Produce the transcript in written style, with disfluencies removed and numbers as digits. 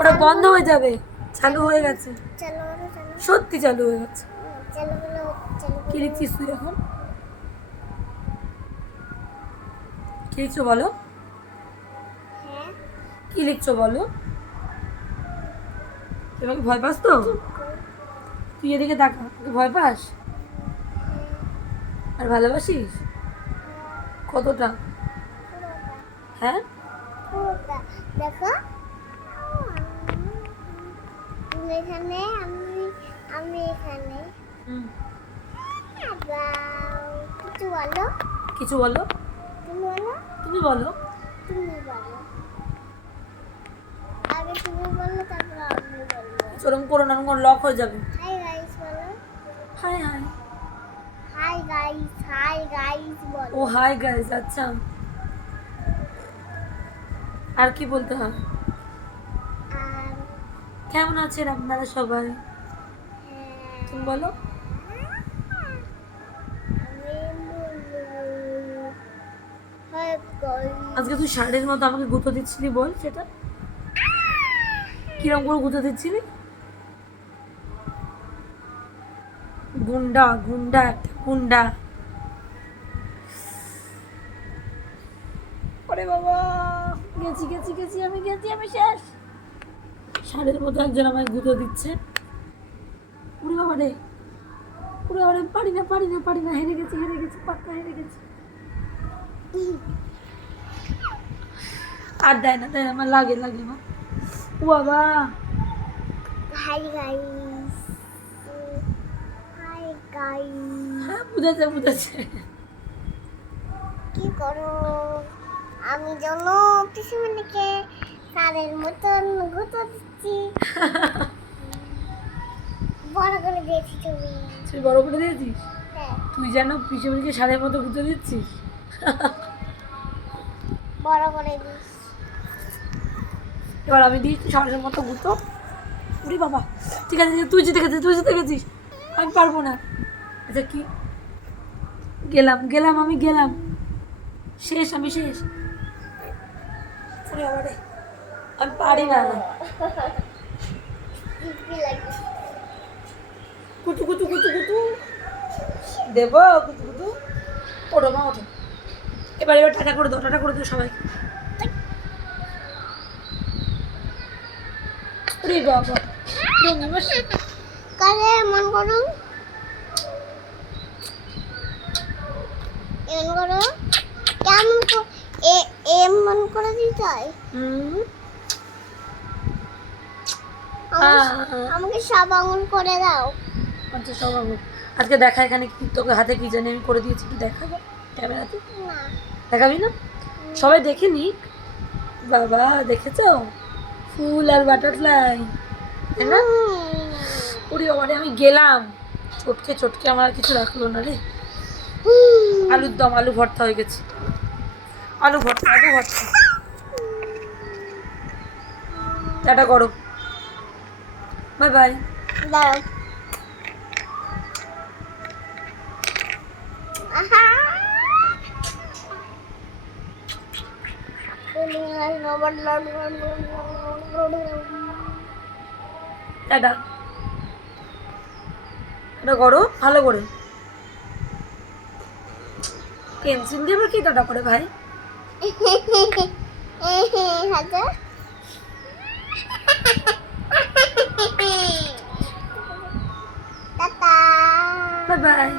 ওটা বন্ধ হয়ে যাবে। চালু হয়ে গেছে, সত্যি চালু হয়ে গেছে। কি লিখছিস তুই এখন? কি লিখছো বলো? কি লিখছো বলো? তোমাকে ভয় পাস তো? তুই এদিকে তাকা, তুই ভয় পাস? আর ভালোবাসিস কতটা? হ্যাঁ দেখো তুমি এখানে, আমি এখানে। কিছু বলো, কিছু বলো। তুমি বলো, তুমি বলো। তুমি বলো, আগে তুমি বলো তারপর আমি বলবো। ওরকম করো না, লক হয়ে যাবে। হাই গাইস বলো। High high. Hi guys, hi guys বলো। ও হাই গাইস, আচ্ছা। আর কি বলতে হয়? আর কেমন আছেন আপনারা সবাই? তুমি বলো। আজকে তুই ষাঁড়ের মতো আমাকে গুঁতো দিচ্ছিলি, বল সেটা কিরম করে গুঁতো দিচ্ছিলি? গুন্ডা, গুন্ডা একটা গুন্ডা। ওরে বাবা, গেছি গেছি গেছি, আমি গেছি, আমি শেষ। ষাঁড়ের মতো একজন আমায় গুঁতো দিচ্ছে। উড়ে বাবা রে, উড়ে বাবা রে, পারি না পারি না পারি না, হেরে গেছি হেরে গেছি, পাক্কা হেরে গেছি। আর দেয় না দেয় না, আমার লাগে লাগে মা। ও বাবা। Hi guys, hi guys. হ্যাঁ বুঝেছে বুঝেছে। কি করো? আমি যেন পিছুমনিকে তাদের মতন গুঁতো দিচ্ছি। বড় করে দিয়েছি তুমি। তুই বড় করে দিয়েছিস? হ্যাঁ, তুই যেন পিছনে ষাঁড়ের মতো গুঁতো দিচ্ছিস। বড় করে দিস। এবার আমি দিয়েছি ষাঁড়ের মতো গুঁতো। উরি বাবা, ঠিক আছে তুই জিতে গেছিস, তুই জিতে গেছিস, আমি পারবো না। আচ্ছা কি, গেলাম গেলাম আমি গেলাম, শেষ আমি শেষ। ওরে বাবা রে, আমি পারি না। কুতু কুতু কুতু কুতু দেব, কুতু কুতু। ওঠো মা ওঠো, এবার এবার টাটা করে দাও, টাটা করে দাও সবাই। ওরে বাবা, কালে এমন করো, এমন করো, কেমন এমন করে দিতে হয়। আমাকে সব আঙুল করে দাও। আচ্ছা সব আঙুল আজকে দেখা। এখানে কি তোকে হাতে কি জানি আমি করে দিয়েছি, কি দেখাবো ক্যামেরাতে? না, দেখাবি না? সবাই দেখে নি। বাবা দেখেছো, ফুল আর বাটারফ্লাই, তাই না? ওরে বাবারে, আমি গেলাম চটকে চটকে, আমার আর কিছু রাখলো না রে। আলুর দম, আলু ভর্তা হয়ে গেছে, আলু ভর্তা আলু ভর্তা। টাটা করো, বাই বাই। দাও। আহা, টাটা, এটা করো ভালো করে। পেন্সিল দিয়ে আবার কি টাটা করে ভাই? হাতে টাটা, বাই বাই।